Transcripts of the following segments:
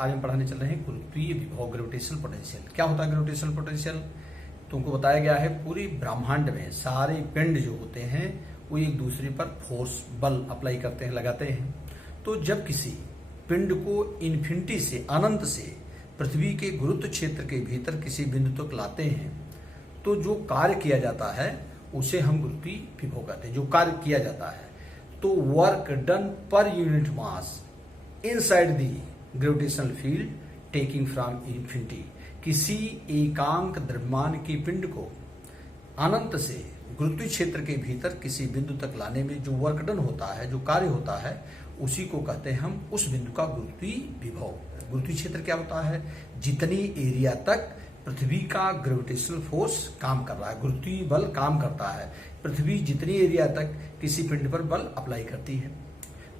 आज हम पढ़ाने चल रहे हैं गुरुत्वीय विभव, ग्रेविटेशनल पोटेंशियल। क्या होता है ग्रेविटेशनल पोटेंशियल? तुमको बताया गया है पूरी ब्रह्मांड में सारे पिंड जो होते हैं वो एक दूसरे पर फोर्स, बल अप्लाई करते हैं, लगाते हैं। तो जब किसी पिंड को इन्फिनिटी से, अनंत से पृथ्वी के गुरुत्व क्षेत्र के भीतर किसी बिंदु तक लाते हैं तो जो कार्य किया जाता है उसे हम गुरुत्वीय विभव कहते हैं। जो कार्य किया जाता है तो work done per unit mass inside the gravitational field taking from infinity. किसी एकांक द्रव्यमान की पिंड को अनंत से गुरुत्वीय क्षेत्र के भीतर किसी बिंदु तक लाने में जो वर्क डन होता है, जो कार्य होता है, उसी को कहते हैं हम उस बिंदु का गुरुत्वीय विभव। गुरुत्वीय क्षेत्र क्या होता है? जितनी एरिया तक पृथ्वी का ग्रेविटेशनल फोर्स काम कर रहा है, गुरुत्वीय बल काम करता है, पृथ्वी जितनी एरिया तक किसी पिंड पर बल अप्लाई करती है।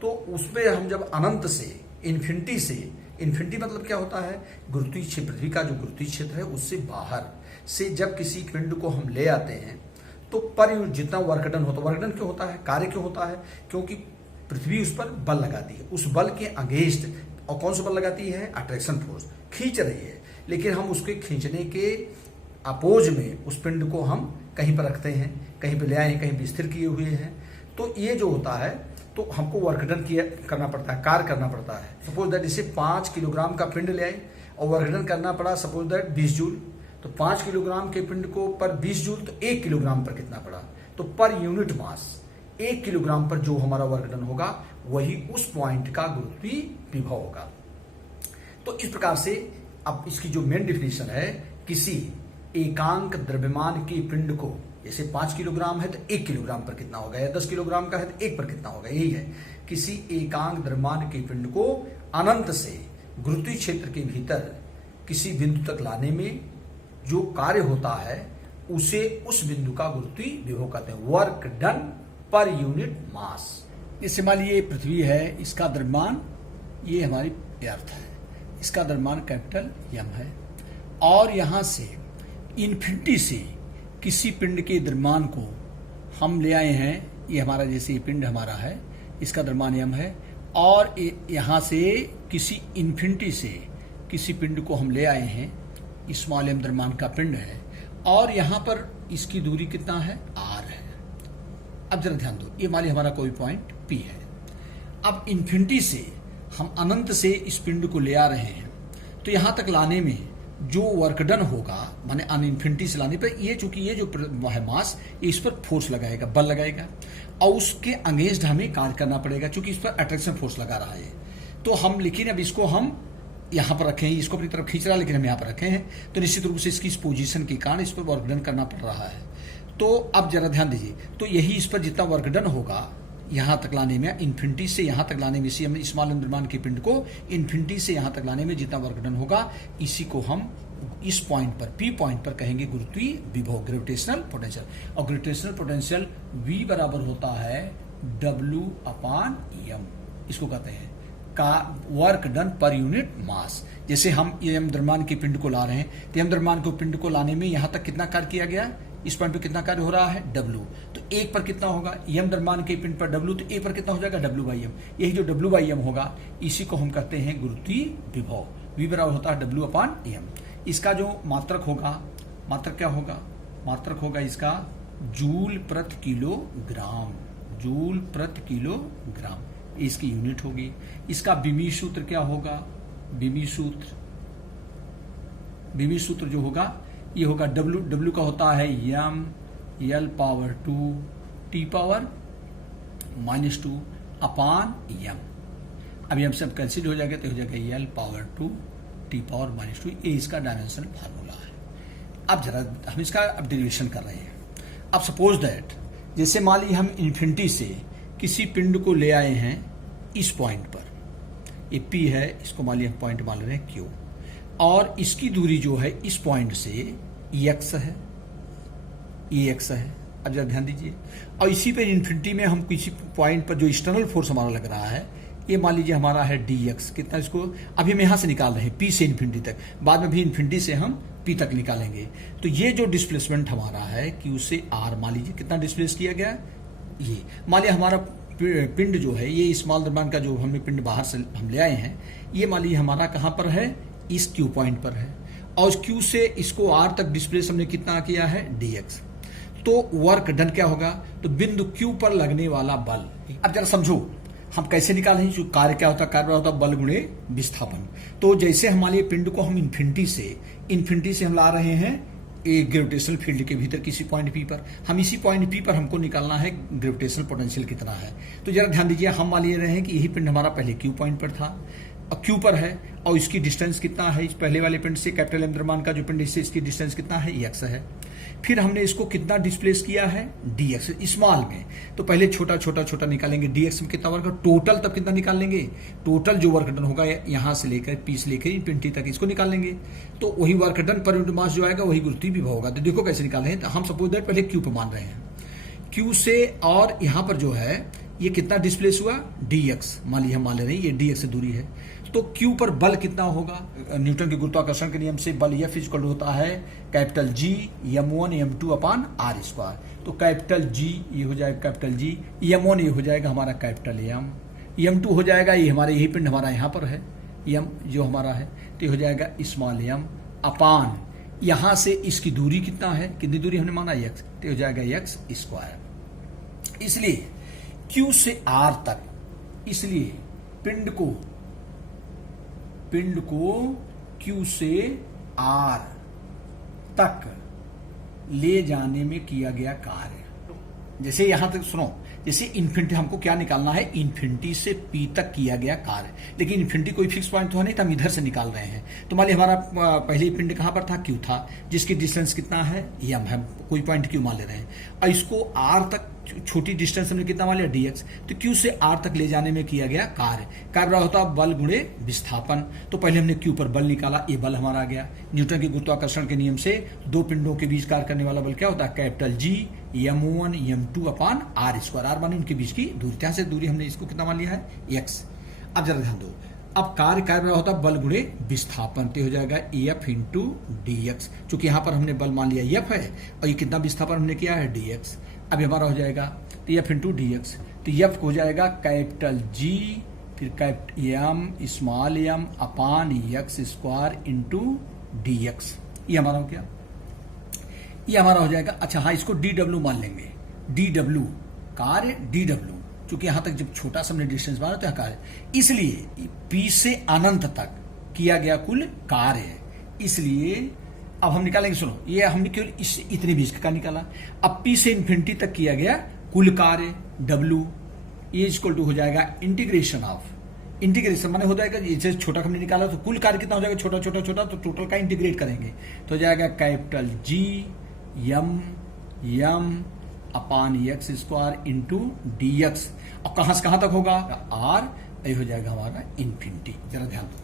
तो उसमें हम जब अनंत से, इन्फिनिटी से, इन्फिनिटी मतलब क्या होता है? गुरुत्वीय क्षेत्र, पृथ्वी का जो गुरुत्वीय क्षेत्र है उससे बाहर से जब किसी पिंड को हम ले आते हैं तो पर यूनिट जितना वर्क डन होता है, वर्क डन क्यों होता है, कार्य क्यों होता है? क्योंकि पृथ्वी उस पर बल लगाती है, उस बल के अगेंस्ट। और कौन सा बल लगाती है? अट्रैक्शन फोर्स, खींच रही है। लेकिन हम उसके खींचने के अपोज में उस पिंड को हम कहीं पर रखते हैं, कहीं पर ले आए हैं, कहीं पर स्थिर किए हुए हैं। तो ये जो होता है तो हमको वर्क डन करना पड़ता है, कार्य करना पड़ता है। सपोज दैट इसे 5 किलोग्राम का पिंड ले आए और वर्क डन करना पड़ा सपोज दैट 20 जूल। तो 5 किलोग्राम के पिंड को पर 20 जूल तो 1 किलोग्राम पर कितना पड़ा? तो पर यूनिट मास 1 किलोग्राम पर जो हमारा वर्क डन होगा वही उस पॉइंट का गुरुत्वीय विभव होगा। तो इस प्रकार से अब इसकी जो मेन डिफिनेशन है, किसी एकांक द्रव्यमान की पिंड को, जैसे 5 किलोग्राम है तो 1 किलोग्राम पर कितना होगा, या 10 किलोग्राम का है तो 1 पर कितना होगा, यही है। किसी एकांक द्रव्यमान के पिंड को अनंत से गुरुत्वीय क्षेत्र के भीतर किसी बिंदु तक लाने में जो कार्य होता है उसे उस बिंदु का गुरुत्वीय विभव कहते हैं, work done per unit mass. जैसे मान लीजिए पृथ्वी है, इसका द्रव्यमान, ये हमारी अर्थ है, इसका द्रव्यमान कैपिटल एम है, और यहां से इन्फिनिटी से किसी पिंड के द्रव्यमान को हम ले आए हैं। ये हमारा, जैसे ये पिंड हमारा है, इसका द्रव्यमान एम है, और यहां से किसी इन्फिनिटी से किसी पिंड को हम ले आए हैं, स्मॉल एम द्रव्यमान का पिंड है, और यहां पर इसकी दूरी कितना है? आर है। अब जरा ध्यान दो, ये मान लीजिए हमारा कोई पॉइंट पी है। अब इन्फिनिटी से हम अनंत से इस पिंड को ले आ रहे हैं, तो यहां तक लाने में जो वर्क डन होगा, माने अन इन्फिनिटी से लाने पर, ये चूंकि ये जो है मास, इस पर फोर्स लगाएगा, बल लगाएगा, और उसके अगेंस्ट हमें कार्य करना पड़ेगा, चूंकि इस पर अट्रैक्शन फोर्स लगा रहा है। तो हम, लेकिन अब इसको हम यहां पर रखे हैं, इसको अपनी तरफ खींच रहा है, लेकिन हम यहां पर रखे हैं, तो निश्चित रूप से इसकी इस पोजीशन के कारण इस पर वर्क डन करना पड़ रहा है। तो अब जरा ध्यान दीजिए, तो यही इस पर जितना वर्क डन होगा यहां तक लाने में, इन्फिनिटी से यहां तक लाने में, इसी हम स्मॉल द्रव्यमान के पिंड को इन्फिनिटी से यहां तक लाने में जितना वर्क डन होगा, इसी को हम इस पॉइंट पर, पी पॉइंट पर कहेंगे गुरुत्वीय विभव, ग्रेविटेशनल पोटेंशियल। और ग्रेविटेशनल पोटेंशियल V बराबर होता है W/m, इसको कहते हैं का work done per unit mass. जैसे हम एम द्रव्यमान के पिंड को ला रहे हैं, तो एम द्रव्यमान को पिंड को लाने में यहां तक कितना कार्य किया गया, इस पॉइंट पर कितना कार्य हो रहा है? W। तो 1 पर कितना होगा? एम द्रव्यमान के पिंड पर W, तो 1 पर कितना हो जाएगा? W/m। यही जो W/m होगा, इसी को हम कहते हैं गुरुत्वीय विभव। V बराबर होता है W/m। इसका जो मात्रक होगा, मात्रक क्या होगा? मात्रक होगा इसका जूल प्रति किलोग्राम, जूल प्रति किलोग्राम, इसकी यूनिट होगी। इसका बिमी सूत्र क्या होगा? बिमी सूत्र जो होगा ये होगा W का होता है m L/2 T⁻⁻2 अपान m। अब ये सब कैंसिल हो जाएगा, तो हो जाएगा L/2 T⁻⁻2। ये इसका डायमेंशनल फार्मूला है। अब जरा हम इसका अब डेरिवेशन कर रहे हैं। अब सपोज दैट, जैसे मान लीजिए हम इन्फिनिटी से किसी पिंड को ले आए हैं इस पॉइंट पर, ये P है, इसको मान लीजिए हम पॉइंट मान रहे हैं Q, और इसकी दूरी जो है इस पॉइंट से EX है, EX है। अब जरा ध्यान दीजिए, और इसी पे इन्फिनिटी में हम किसी पॉइंट पर जो एक्सटर्नल फोर्स हमारा लग रहा है, ये मान लीजिए हमारा है dx, कितना, इसको अभी हम यहां से निकाल रहे हैं P से इन्फिनिटी तक, बाद में भी इन्फिनिटी से हम P तक निकालेंगे। तो ये जो डिस्प्लेसमेंट हमारा है Q से R, मान लीजिए कितना डिस्प्लेस किया गया, ये मान लिया हमारा पिंड जो है, ये स्मॉल द्रव्यमान का जो हमने पिंड बाहर से हम ले आए हैं, ये मान लीजिए हमारा कहाँ पर है, इस क्यू पॉइंट पर है, और इस क्यू से इसको आर तक डिस्प्लेस हमने कितना किया है, dx। तो वर्क डन क्या होगा, तो बिंदु क्यू पर लगने वाला बल। अब जरा समझो हम कैसे निकालें, जो कार्य क्या होता है, कार्य होता है बल गुणे विस्थापन। तो जैसे हमारे पिंड को हम इन्फिनिटी से हम ला रहे हैं एक ग्रेविटेशनल फील्ड के भीतर किसी पॉइंट पी पर, हम इसी पॉइंट पी पर हमको निकालना है ग्रेविटेशनल पोटेंशियल कितना है। तो जरा ध्यान दीजिए, हम मान ले रहे हैं कि यही पिंड हमारा पहले क्यू पॉइंट पर था, और क्यू पर है, और इसकी डिस्टेंस कितना है, इस पहले वाले पिंड से कैपिटल एम द्रव्यमान का जो पिंड इससे इसकी डिस्टेंस कितना है, x है। फिर हमने इसको कितना डिस्प्लेस किया है, dx स्मॉल में। तो पहले छोटा छोटा छोटा निकालेंगे, dx में कितना वर्क, टोटल तब कितना निकाल लेंगे, टोटल जो वर्क डन होगा यहां से लेकर पी से लेकर इन्फिनिटी तक इसको निकाल लेंगे। तो वही work done per unit mass जो आएगा वही गुरुत्वीय विभव होगा। तो देखो कैसे निकाल रहे हैं, तो हम सपोज दैट पहले क्यू पर मान रहे हैं, क्यू से और यहां पर जो है ये कितना डिस्प्लेस हुआ, dx मान लीजिए, हम मान ले रहे हैं ये dx से दूरी है। तो क्यू पर बल कितना होगा, न्यूटन के गुरुत्वाकर्षण के नियम से बल F इक्वल होता है कैपिटल G m1 m2 अपान r स्क्वायर। तो कैपिटल G ये हो जाएगा कैपिटल G, m1 ये हो जाएगा हमारा कैपिटल M, m2 हो जाएगा ये हमारे यही पिंड हमारा यहाँ पर है m जो हमारा है, तो ये हो जाएगा स्मॉल m अपान यहाँ से इसकी दूरी कितना है, कितनी दूरी हमने माना x, तो हो जाएगा x स्क्वायर। इसलिए Q से R तक, इसलिए पिंड को Q से R तक ले जाने में किया गया कार्य, जैसे यहां तक सुनो, जैसे इन्फिनिटी हमको क्या निकालना है, इन्फिनिटी से P तक किया गया कार्य, लेकिन इन्फिनिटी कोई फिक्स पॉइंट तो है नहीं, तो हम इधर से निकाल रहे हैं। तो मान लीजिए हमारा पहले पिंड कहां पर था, Q था, जिसकी डिस्टेंस कितना है, m है, कोई पॉइंट Q मान ले रहे हैं, और इसको R तक छोटी डिस्टेंस हमने कितना मान लिया, dx। तो Q से R तक ले जाने में किया गया कार्य होता बल गुणे विस्थापन। तो पहले हमने Q पर बल निकाला, ये बल हमारा आ गया। न्यूटन के गुरुत्वाकर्षण के नियम से दो पिंडों के बीच कार्य करने वाला बल क्या होता है, कैपिटल G m1 m2 अपान r स्क्वायर, r माने उनके बीच की दूरी, यहाँ से दूरी हमने इसको कितना मान लिया है, x। अब जरा ध्यान दो, अब कार्य होता है बल गुणे विस्थापन, तो हो जाएगा F इंटू dx। चूंकि यहाँ पर हमने बल मान लिया F है, और ये कितना विस्थापन हमने किया है, dx। अब हमारा हो जाएगा तो F इंटू dx, तो F हो जाएगा कैपिटल G फिर कैपिटल M स्मॉल m अपान x स्क्वायर इंटू dx। ये हमारा हो गया, ये हमारा हो जाएगा। अच्छा हाँ, इसको dw मान लेंगे, dw कार्य dw, क्योंकि यहां तक जब छोटा सा हमने डिस्टेंस माना तो कार्य, इसलिए P से अनंत तक किया गया कुल कार्य। इसलिए अब हम निकालेंगे, सुनो, ये हमने केवल इस इतने बीच का निकाला, अब P से इन्फिनिटी तक किया गया कुल कार्य W, ये इक्वल टू हो जाएगा इंटीग्रेशन माने हो जाएगा, जैसे छोटा हमने निकाला तो कुल कार्य कितना हो जाएगा, छोटा छोटा छोटा, तो टोटल का इंटीग्रेट करेंगे तो हो जाएगा कैपिटल G m अपान x स्क्वायर इंटू dx। अब कहां से कहां तक होगा, R, ये हो जाएगा हमारा इन्फिनिटी। जरा ध्यान दो,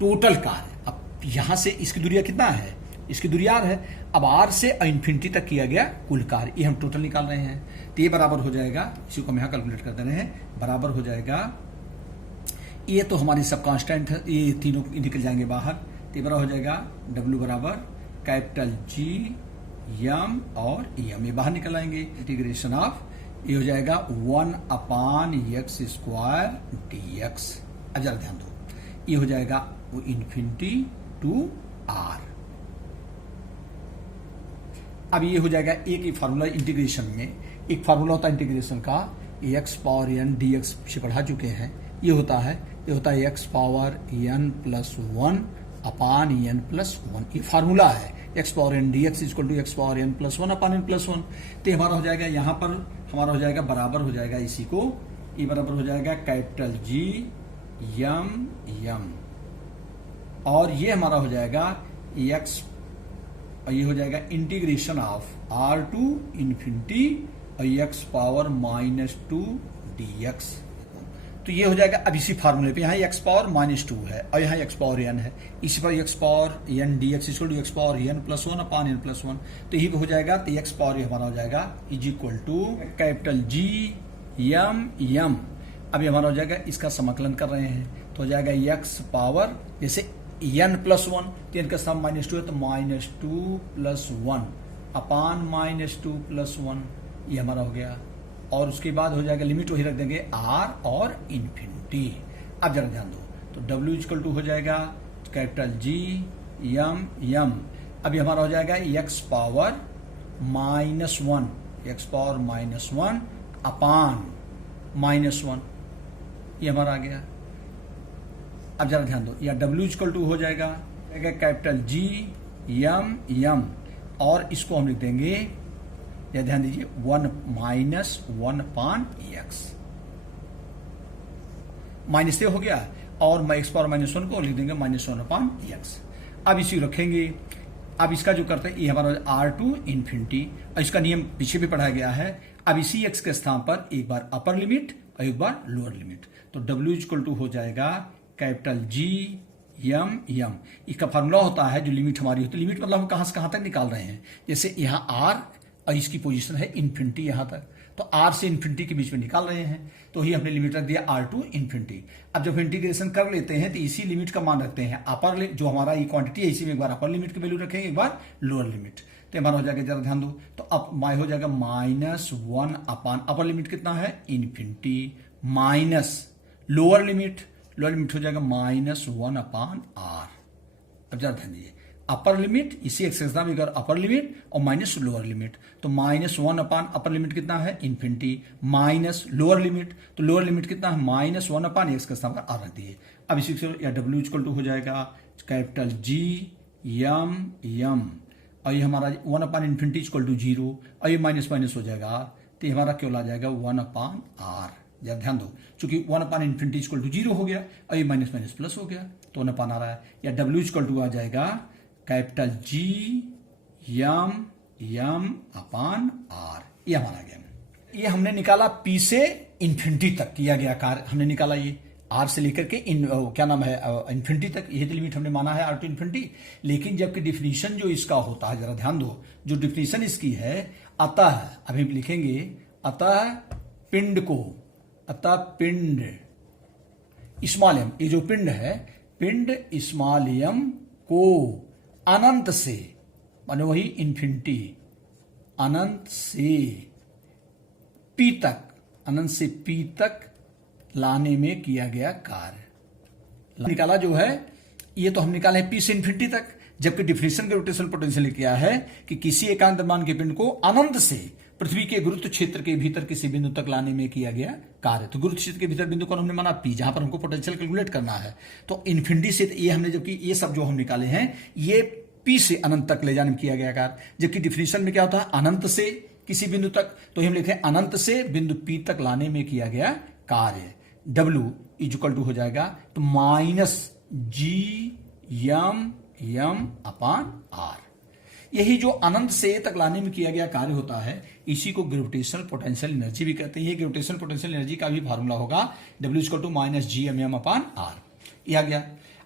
टोटल कार्य, अब यहां से इसकी दूरिया कितना है, इसकी दूरी R है, अब R से इन्फिनिटी तक किया गया कुल कार्य, ये हम टोटल निकाल रहे हैं। तो ये बराबर हो जाएगा, इसी को हम यहां कैलकुलेट कर दे रहे हैं, बराबर हो जाएगा, ये तो हमारी सब कांस्टेंट है, ये तीनों निकल जाएंगे बाहर, तो ये बराबर हो जाएगा W बराबर कैपिटल G m और m, ये बाहर निकल आएंगे, इंटीग्रेशन ऑफ, ये हो जाएगा 1 अपान x स्क्वायर dx। अब जरा ध्यान दो, ये हो जाएगा वो इन्फिनिटी टू R। अब ये हो जाएगा एक फार्मूला इंटीग्रेशन में, एक फार्मूला होता है इंटीग्रेशन का, x पावर n dx से पढ़ा चुके हैं, ये होता है x power n plus 1 upon n plus 1, ये फार्मूला है। x power n dx equal to x power n plus 1 upon n plus 1। तो हमारा हो जाएगा, यहाँ पर हमारा हो जाएगा बराबर हो जाएगा, इसी को ये बराबर हो जाएगा कैपिटल G m और ये हमारा हो जाएगा x, और ये हो जाएगा integration of R to infinity और x पावर -2 dx। तो ये हो जाएगा, अब इसी फार्मूले पे यहाँ x पावर -2 है और यहाँ x पावर n है, इसी पर x power n dx equal to x power n plus 1 upon n plus 1। तो यही हो जाएगा, तो x पावर हमारा हो जाएगा is equal to capital G m। अब ये हमारा हो जाएगा, इसका समाकलन कर रहे हैं तो हो जाएगा x पावर, जैसे n प्लस 1, तो n का सम -2 है, तो -2 प्लस 1 अपान -2 प्लस 1, ये हमारा हो गया और उसके बाद हो जाएगा लिमिट वही रख देंगे r और इन्फिनिटी। अब जरा ध्यान दो, तो W इक्वल टू हो जाएगा कैपिटल G m, अभी हमारा हो जाएगा x पावर -1 अपान -1, ये हमारा आ गया। अब जरा ध्यान दो, या W इक्वल टू हो जाएगा कैपिटल G m, और इसको हम लिख देंगे, या ध्यान दीजिए 1 अपान x, माइनस से हो गया, और x पावर -1 को लिख देंगे -1 अपान x। अब इसी रखेंगे। अब इसका जो करते हैं ये हमारा R2 इन्फिनिटी, और इसका नियम पीछे भी पढ़ाया गया है। अब इसी x के स्थान पर एक बार अपर लिमिट और एक बार लोअर लिमिट, तो W इक्वल टू हो जाएगा कैपिटल G m। इसका फार्मूला होता है जो लिमिट हमारी होती है, लिमिट मतलब हम कहां से कहां तक निकाल रहे हैं। जैसे यहाँ R और इसकी पोजीशन है इन्फिनिटी यहां तक, तो R से इन्फिनिटी के बीच में निकाल रहे हैं, तो ही हमने लिमिट रख दिया R2 इन्फिनिटी। अब जब इंटीग्रेशन कर लेते हैं तो इसी लिमिट का मान रखते हैं अपर, जो हमारा ये क्वांटिटी है इसी में एक बार अपर लिमिट की वैल्यू रखेंगे, एक बार लोअर लिमिट, तो हमारा हो जाएगा, जरा ध्यान दो, तो अब हो जाएगा -1 अपान अपर लिमिट कितना है इन्फिनिटी, माइनस लोअर लिमिट हो जाएगा -1 अपान R। अब जरा ध्यान दीजिए, अपर लिमिट इसी एक्सरसाइज में अपर लिमिट और माइनस लोअर लिमिट, तो -1 अपान अपर लिमिट कितना है इन्फिनिटी, माइनस लोअर लिमिट, तो लोअर लिमिट कितना है -1 अपान x का स्थान पर R रख दिए। अब इसी से या W इक्वल टू हो जाएगा कैपिटल G m, और ये हमारा 1 अपान इन्फिनिटी इक्वल टू 0, और ये माइनस हो जाएगा, तो ये हमारा केवल आ जाएगा 1 अपान R। जरा ध्यान दो, चूंकि 1 अपान इन्फिनिटी इक्वल टू 0 हो गया और ये माइनस प्लस हो गया, तो 1 अपान आ रहा है, या W इक्वल टू आ जाएगा capital G m upon R, ये हमारा आ गया। ये हमने निकाला P से इन्फिनिटी तक किया गया कार्य, हमने निकाला ये R से लेकर के क्या नाम है इन्फिनिटी तक, यही तो लिमिट हमने माना है R टू इन्फिनिटी। लेकिन जबकि डिफिनीशन जो इसका होता है, जरा ध्यान दो, जो डिफिनीशन इसकी है, अतः अभी लिखेंगे अतः पिंड स्मॉल m, ये जो पिंड है पिंड स्मॉल m को अनंत से, माने वही इन्फिनिटी, अनंत से P तक लाने में किया गया कार्य निकाला जो है, ये तो हम निकाले P से इन्फिनिटी तक, जबकि डिफिनेशन के रोटेशनल पोटेंशियल किया है कि किसी एकांक द्रव्यमान के पिंड को अनंत से पृथ्वी के गुरुत्व क्षेत्र के भीतर किसी बिंदु तक लाने में किया गया कार्य। तो गुरुत्व क्षेत्र के भीतर बिंदु को हमने माना P, जहां पर हमको पोटेंशियल कैलकुलेट करना है, तो इन्फिनिटी से ये हमने, जबकि ये सब जो हम निकाले हैं ये P से अनंत तक ले जाने में किया गया कार्य, जबकि डिफिनेशन में क्या होता है अनंत से किसी बिंदु तक, तो हम लिखते हैं अनंत से बिंदु P तक लाने में किया गया कार्य। W इक्वल टू हो जाएगा तो -G m अपान R। यही जो अनंत से तक लाने में किया गया कार्य होता है, इसी को ग्रेविटेशनल पोटेंशियल एनर्जी भी कहते हैं। ग्रेविटेशनल पोटेंशियल एनर्जी का भी फार्मूला होगा W equal to -G m upon R, ये आ गया।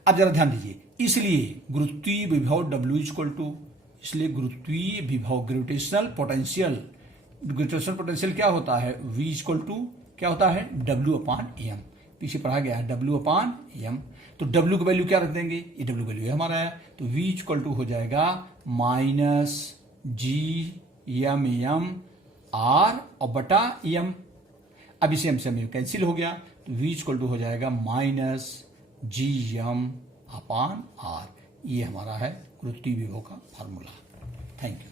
अब जरा ध्यान दीजिए, इसलिए गुरुत्वीय विभव W इक्वल टू, इसलिए गुरुत्वीय विभव ग्रेविटेशनल पोटेंशियल क्या होता है, V इक्वल टू क्या होता है W अपान m, पीछे पढ़ा गया है W अपान m, तो W की वैल्यू क्या रख देंगे, ये W वैल्यू हमारा है, तो V इक्वल टू हो जाएगा -G m R और बटा m। अब इसे m से m कैंसिल हो गया, तो V इक्वल टू हो जाएगा -G m अपान R। ये हमारा है गुरुत्वीय विभव का फार्मूला। Thank you.